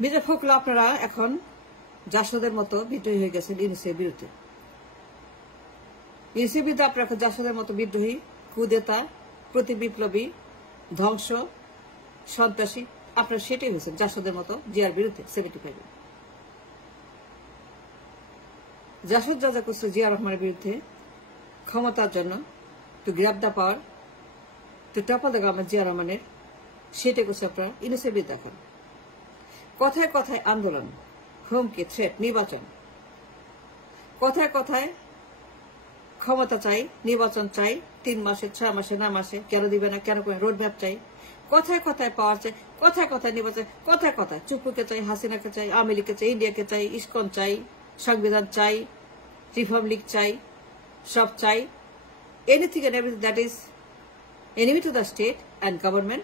মির্জা ফখরুল আপনারা এখন জাসদের মতো বিদ্রোহী হয়ে গেছেন ইউনূসের বিরুদ্ধে। ইউনূসের বিরুদ্ধে আপনারা এখন জাসদের মতো বিদ্রোহী, কুদেতা, প্রতি বিপ্লবী, ধ্বংস, সন্ত্রাসী, আপনারা সেটাই হয়েছেন জাসদের মতো জিয়ার বিরুদ্ধে 75-এ। জাসদ যা যা করছে জিয়া রহমানের বিরুদ্ধে ক্ষমতার জন্য, to grab the power, to topple the government Zia রহমানের, সেটাই করছে আপনারা ইউনূসের বিরুদ্ধে এখন। কথায় কথায় আন্দোলন, হুমকি, থ্রেট, নির্বাচন, কথায় কথায় ক্ষমতা চাই, নির্বাচন চাই, 3 মাসে 6 মাসে না মাসে, কেন দিবে না, কেন করে রোড ম্যাপ চাই, কথায় কথায় পাওয়ার চাই, কথায় কথায় নির্বাচন, কথায় কথায় চুপুকে চাই, হাসিনাকে চাই, আওয়ামী লীগকে চাই, ইন্ডিয়াকে চাই, ইসকন চাই, সংবিধান চাই, রিফর্ম লীগ চাই, সব চাই, anything and everything that is enemy to the state and government,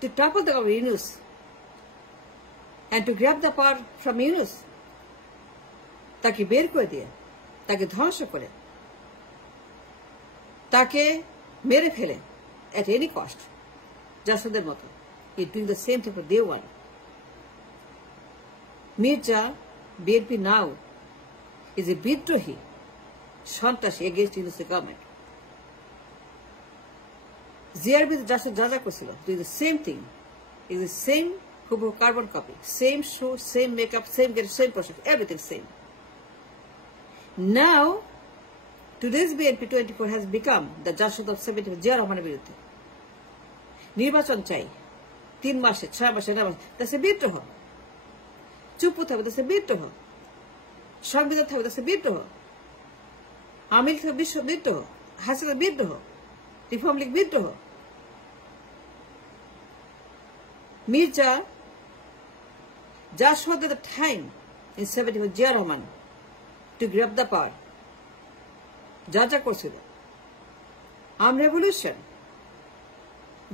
to topple the government Yunus and to grab the power from Yunus, তাকে বের করে দিয়ে, তাকে ধ্বংস করে, তাকে মেরে ফেলে at any cost, জাসদের মতো। It doing the same thing for day one. Mirza BNP now is a বিদ্রোহী, সন্ত্রাসী against Yunus's government. জিয়ার বিরুদ্ধে জাসদ যা যা করছিল, doing the same thing, is the same carbon copy, same shoe, same makeup, same get, same process, everything same. Now, today's BNP 24 has become the Jasad of 70 Zia রহমানের বিরুদ্ধে। নির্বাচন চাই 3 মাসে 6 মাসে না মাসে, দেশে বিদ্রোহ, চুপ থাকবে দেশে বিদ্রোহ, সংবিধান থাকবে দেশে বিদ্রোহ, আওয়ামী লীগ থাকবে বিশ্ব বিদ্রোহ, হাসিনা বিদ্রোহ, রিফর্ম লীগ বিদ্রোহ। Mirza Jasad at the time in 70 Zia Rahman to grab the power, যা যা করছিল, armed revolution,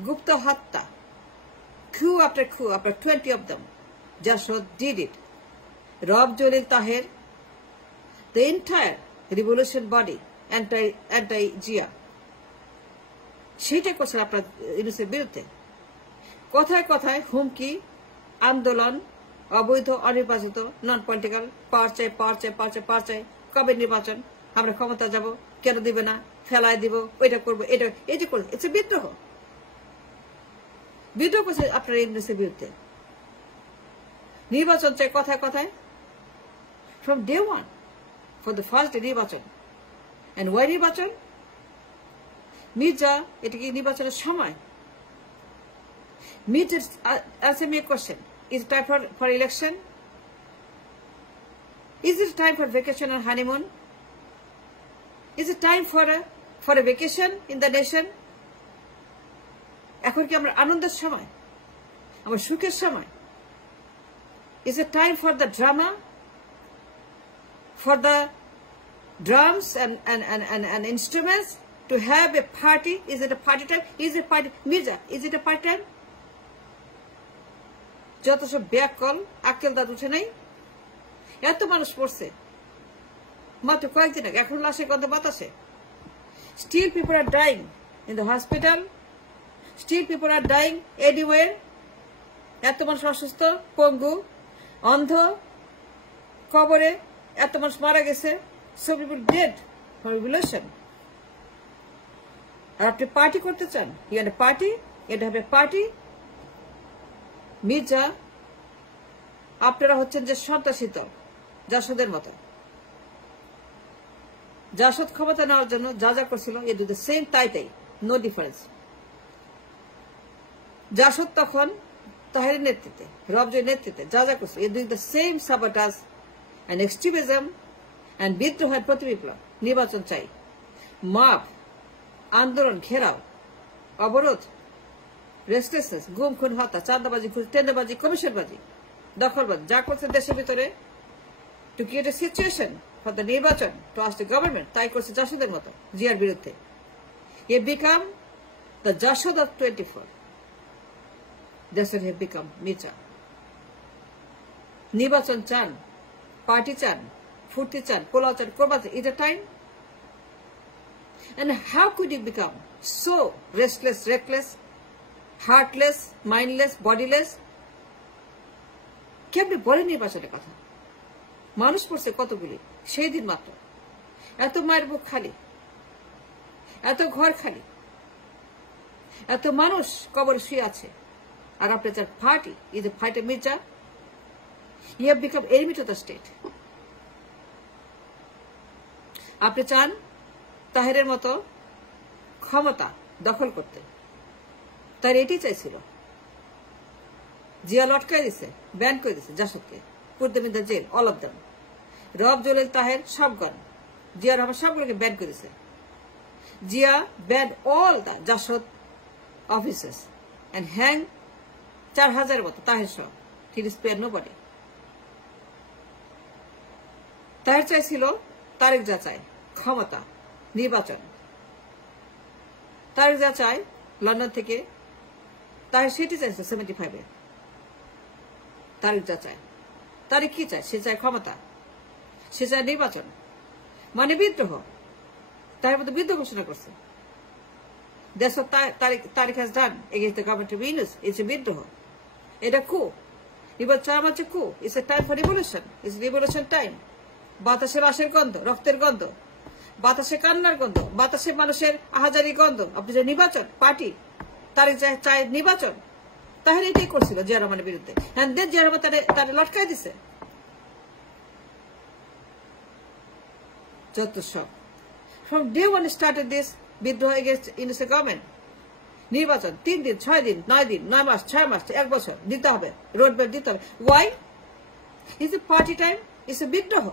গুপ্ত হত্যা, coup after 20 of them, Jasad did it. Rob Jalil Taher, the entire revolution body, anti-Jia, সেটাই করছেন আপনার ইউনূসের বিরুদ্ধে। কথায় কথায় হুমকি, আন্দোলন, অবৈধ, অনির্বাচিত, নন পলিটিক্যাল, পাওয়ার চাই, পাওয়ার চাই, পাওয়ার চাই, পাওয়ার চাই, কবে নির্বাচন, আমরা ক্ষমতা যাব, কেন দিবে না, ফেলাই দিব, ওইটা করবো, এটা এই যে করছে, এটা বিদ্রোহ। বিদ্রোহ করছে আপনার ইউনূসের বিরুদ্ধে। নির্বাচন চাই কথায় কথায়, from day one, for the first day নির্বাচন। and why নির্বাচন? মির্জা, এটা কি নির্বাচনের সময়? Mirza, answer me a question. Is it time for election? Is it time for vacation or honeymoon? Is it time for a vacation in the nation? এখন কি আমরা আনন্দের সময়, আমার সুখের সময়? Is it time for the drama, for the drums and instruments, to have a party? Is it a party time? Is it party? Mirza, is it a party time? যত সব ব্যাকল, আক্কেল দাঁত উঠে নাই, এত মানুষ পড়ছে মাত্র কয়েকদিন আগে, এখন লাশের গন্ধ বাতাসে। Still people are dying in the hospital, still people are dying anywhere. এত মানুষ অসুস্থ, পঙ্গু, অন্ধ, কবরে এত মানুষ মারা গেছে, so people dead for revolution. আর আপনি পার্টি করতে চান, you want a party, you have a party. Mirza, আপনারা হচ্ছেন যে সন্ত্রাসী দল, জাসদের মতো। জাসদ ক্ষমতা নেওয়ার জন্য যা যা করছিল, এ ডু দ্য সেম, তাই নো ডিফারেন্স। জাসদ তখন তাহেরের নেতৃত্বে, রবজয়ের নেতৃত্বে যা যা করছিল, এ do the same sabotage and extremism and বিদ্রোহ, প্রতিবিপ্লব, নির্বাচন চাই, মাপ, আন্দোলন, ঘেরাও, অবরোধ, রেস্টলেসনেস, গুম, খুন, হত্যা, চাঁদাবাজি, টেন্ডারবাজি, কমিশনবাজি, দখলবাজি, যা করছে দেশের ভিতরে to create a situation for the নির্বাচন, টু আস্ক দ্য গভর্নমেন্ট, তাই করছে জাসদের মতো জিয়ার বিরুদ্ধে। A become the Jasad of 24, Jasad have become Mirza. নির্বাচন চান, পার্টি চান, ফুর্তি চান, পোলাও চান, কোরবা চান, is a time? And how could you become so restless, reckless, heartless, mindless, bodiless? কেমনি বলে নির্বাচনের কথা? মানুষ পড়ছে কতগুলি সেই দিন মাত্র। এত মায়ের বুক খালি, এত ঘর খালি, এত মানুষ কবরে শুয়ে আছে, আর আপনি চান party is a fighter Mirza. You have become enemy to the state. আপনি চান তাহেরের মতো ক্ষমতা দখল করতে। তার এটি চাইছিল। জিয়া লটকাই দিছে, ব্যান করে দিছে জাসদকে, put them in the jail, all of them. Rab, Jalil, Taher সবগণ, Zia Rahman সবগুলোকে ব্যান করে দিছে। Zia ban all the Jasad officers and hang 4000 মতো তাহের সব। he spared nobody। তাহের চাইছিল তারেক যা চায় ক্ষমতা, নির্বাচন। তারেক যা চায় লন্ডন থেকে, তাহের সেটি চাইছে 75-এ। তারেক যা চায়, তারেক কি চায়? সে চায় ক্ষমতা, সে চায় নির্বাচন, মানে বিদ্রোহ। তার মধ্যে বিদ্রোহ ঘোষণা করছে। That's what Tariq has done against the government of Venus. It's a বিদ্রোহ। এটা কু। নির্বাচন হচ্ছে কু। It's a time for revolution. It's revolution time. বাতাসে বাঁশের গন্ধ, রক্তের গন্ধ, বাতাসে কান্নার গন্ধ, বাতাসে মানুষের আহাজারি গন্ধ। আপনি যে নির্বাচন পার্টি, তারিক চায় নির্বাচন। তাহলে এটাই করছিল জিয়া রহমানের বিরুদ্ধে। হ্যাঁ, দেন জিয়া রহমান তারে লটকাই দিছে। যত সব from day one started this বিদ্রোহ against innocent government। নির্বাচন 3 দিন, 6 দিন, 9 দিন, 9 মাস, 6 মাস, 1 বছর দিতে হবে, রোড ম্যাপ দিতে হবে। Why? Is a party time, is a বিদ্রোহ।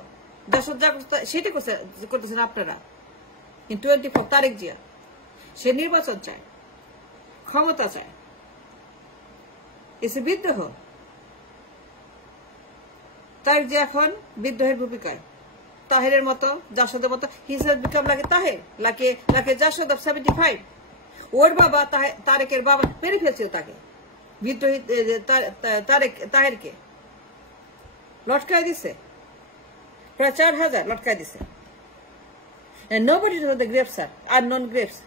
জাসদ যা সেটা করতেছেন আপনারা। ইন 24 তারেক জিয়া সে নির্বাচন চায়, ক্ষমতা চায়, ইজ এ বিদ্রোহ। তারেক জিয়া এখন বিদ্রোহের ভূমিকায়, তাহেরের মতো, জাসদের মতো। His has become like Taher, like Jasad of 75। ওর বাবা তারেকের বাবা মেরে ফেলছিল তাকে, বিদ্রোহী তাহেরকে লটকাই দিছে, প্রায় 4000 লটকাই দিছে। Nobody know the graves are unknown graves.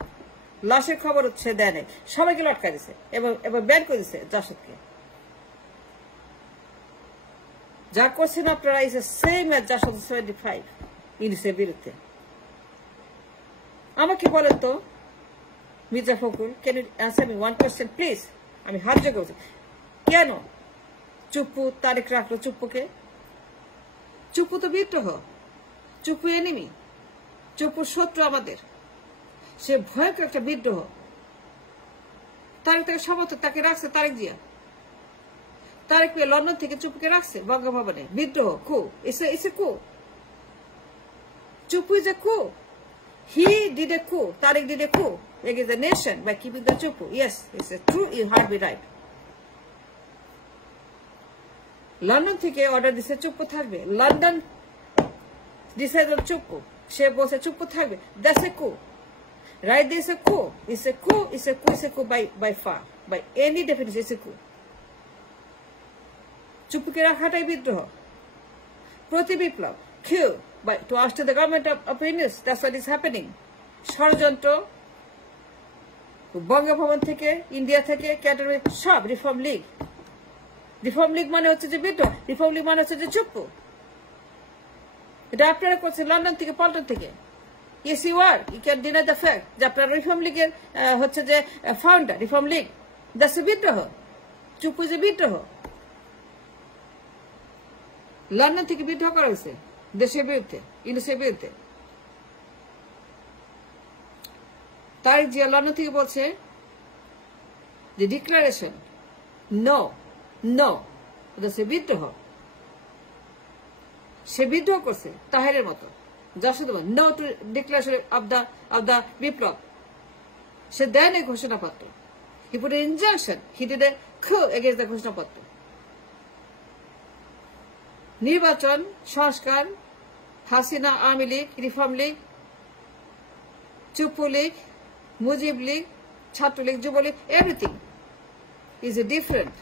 লাশের খবর হচ্ছে দেয় নাই, সবাইকে লটকাই দিছে এবং ব্যান করে দিছে জাসদকে। যা করছেন আপনারা ইজ সেম এজ জাসদ 75 ইউনিসের বিরুদ্ধে। আমাকে বলেন তো Mirza Fakhrul, can you answer me one question please? আমি হাত জোর করছি। কেন চুপ্পু তারেক রাখলো চুপ্পুকে? চুপ্পু তো বিদ্রোহ, চুপ্পু এনিমি, চুপ্পুর শত্রু আমাদের। সে ভয়ঙ্কর একটা বিদ্রোহ। তারেক তাকে সমর্থক, তাকে রাখছে তারেক জিয়া। তারেক পেয়ে লন্ডন থেকে চুপ্পুকে রাখছে বঙ্গভবনে। বিদ্রোহ, কু, ইটস এ কু। Chuppu is a coup. He did a coup. Tariq did a coup against the nation by keeping the Chuppu. Yes, it's a true. You heard me right. London থেকে order দিছে চুপ্পু থাকবে। London decide on Chuppu. সে বলছে চুপ্পু থাকবে। That's a কু। Right, this এ কু। It's a কু, it's a কু, it's a coup by far, by any definition it's a coup. চুপ্পুকে রাখাটাই বিদ্রোহ, প্রতি বিপ্লব, coup by to oust the government of Venus. That's what is happening. ষড়যন্ত্র বঙ্গভবন থেকে, ইন্ডিয়া থেকে, ক্যাটার সব রিফর্ম লীগ। রিফর্ম লীগ মানে হচ্ছে যে বিদ্রোহ, রিফর্ম লীগ মানে হচ্ছে যে চুপ্পু। এটা আপনারা করছেন লন্ডন থেকে, পল্টন থেকে। Yes you are, you can deny the fact যে আপনারা রিফর্ম লীগের হচ্ছে যে founder, reform league. That's a বিদ্রোহ। চুপ্পু যে বিদ্রোহ। লন্ডন থেকে বিদ্রোহ করা হয়েছে দেশের বিরুদ্ধে, ইউনিসের বিরুদ্ধে। তারেক জিয়া লন্ডন থেকে বলছে যে ডিক্লারেশন নো নো, সে বিদ্রোহ। সে বিদ্রোহ করছে তাহেরের মতো, Jasad no to declaration of the বিপ্লব। সে দেয় না ঘোষণাপত্র। He put an injunction, he did a coup against the ঘোষণাপত্র। নির্বাচন, সংস্কার, Hasina, Awami League, reform league, Chuppu league, Mujib league, Chhatra League, Jubo League, everything is a different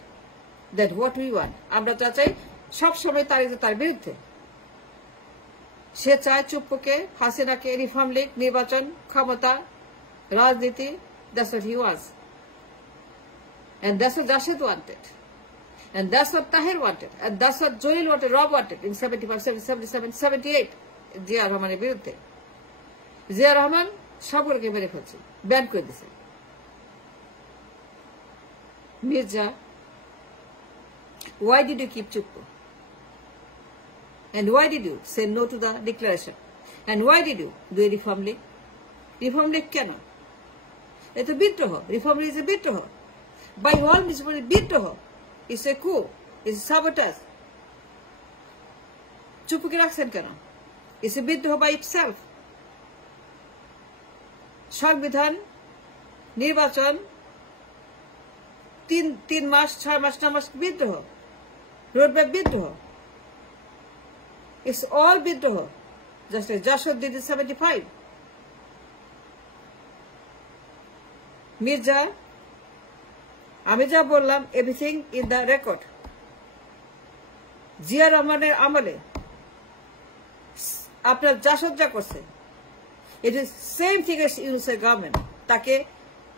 that what we want. আমরা যা চাই সবসময় তার বিরুদ্ধে। সে চায় চুপ্পুকে, হাসিনাকে, রিফর্ম লীগ, নির্বাচন, ক্ষমতা, রাজনীতি। That's what he was, and that's what Rashid wanted. And that's what Tahir wanted. And that's what Jalil wanted, Rob wanted in 75, 77, 78. Zia রহমানের বিরুদ্ধে জিয়া রহমান সবগুলোকে মেরে ফেলছে, ব্যান করে দিয়েছে। Mirza, why did you keep চুপ? And why did you say no to the declaration? And why did you do a reform league? Reform league কেন? এটা বিদ্রোহ। Reform league is a বিদ্রোহ। By all means, বিদ্রোহ। It's a coup. It's a sabotage. চুপ করে রাখছেন কেন? It's a বিদ্রোহ by itself. সংবিধান, নির্বাচন, 3 মাস, 6 মাস, 9 মাস বিদ্রোহ, রোডম্যাপ বিদ্রোহ। It's all বিদ্রোহ. Just like Jashod did in 75. Mirza, আমি যা বললাম everything in the record. Zia রহমানের আমলে আপনার জাসদ যা করছে, it is same thing S ইউনুসের গভর্নমেন্ট। তাকে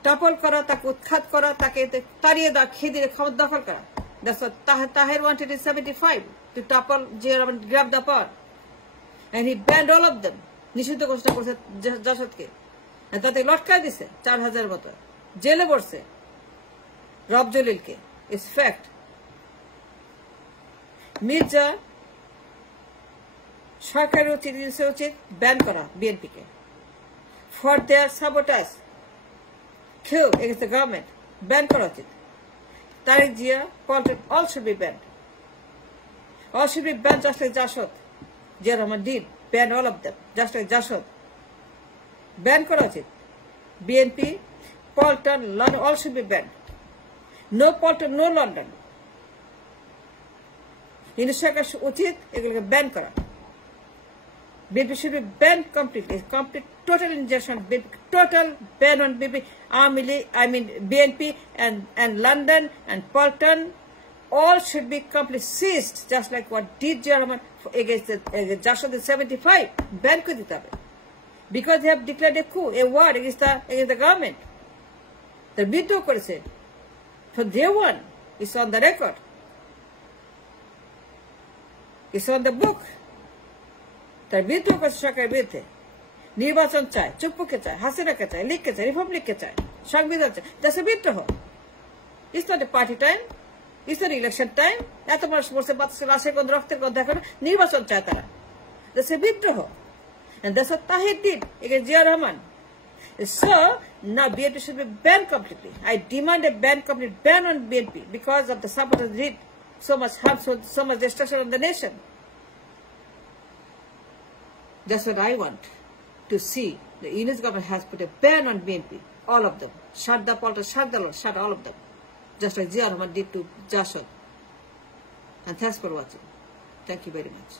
টপল করা, তাকে উৎখাত করা, তাকে তাড়িয়ে দেওয়া, খেদিয়ে ক্ষমতা দখল করা। That's what Tahir wanted in 75, to topple Zia Rahman, grab the power. And he banned all of them. নিষিদ্ধ ঘোষণা করছে জাসদকে। তাতে লটকায় দিছে 4000 মতো, জেলে পড়ছে রব জলিলকে। It's fact. মির্জা, সরকারের উচিত ব্যান করা বিএনপিকে for their sabotage, coup against the government, ban করা উচিত। Tarique Zia, Paulton, all should be banned. All should be banned just like Jashod. Zia Rahman did ban all of them, just like Jashod. Ban করা উচিত। BNP, Paulton, London, all should be banned. No Paulton, no London. Yunus সরকার উচিত এগুলোকে ban করা। BNP should be banned completely. Complete, total injection, total ban on BNP and London and Paulton. All should be completely seized, just like what did Zia Rahman against Jashod in 75. Ban করে দিতে হবে, because they have declared a coup, a war against the government. The বিদ্রোহ করেছে from day one. It's on the record. It's on the book. তার বিদ্রোহ করেছে সরকারের বিরুদ্ধে। নির্বাচন চায়, চুপ্পুকে চায়, হাসিনাকে চায়, লীগকে চায়, রিপাবলিককে চায়, সংবিধান চায়। That's a বিদ্রোহ. It's not a party time. It's not election time. এত মানুষ মরছে, বাচ্চা লাশের গন্ধ, রক্তের গন্ধ, এখন নির্বাচন চায় তারা। That's a বিদ্রোহ. And that's what Tahir did against Zia Rahman. So now BNP should be banned completely. I demand a complete ban on BNP because of the sabotage did so much harm, so much destruction on the nation. That's what I want to see. The Yunus government has put a ban on BNP, all of them. Shut the Paulton, shut all of them. Just like Zia Rahman did to Jashod. And thanks for watching. Thank you very much.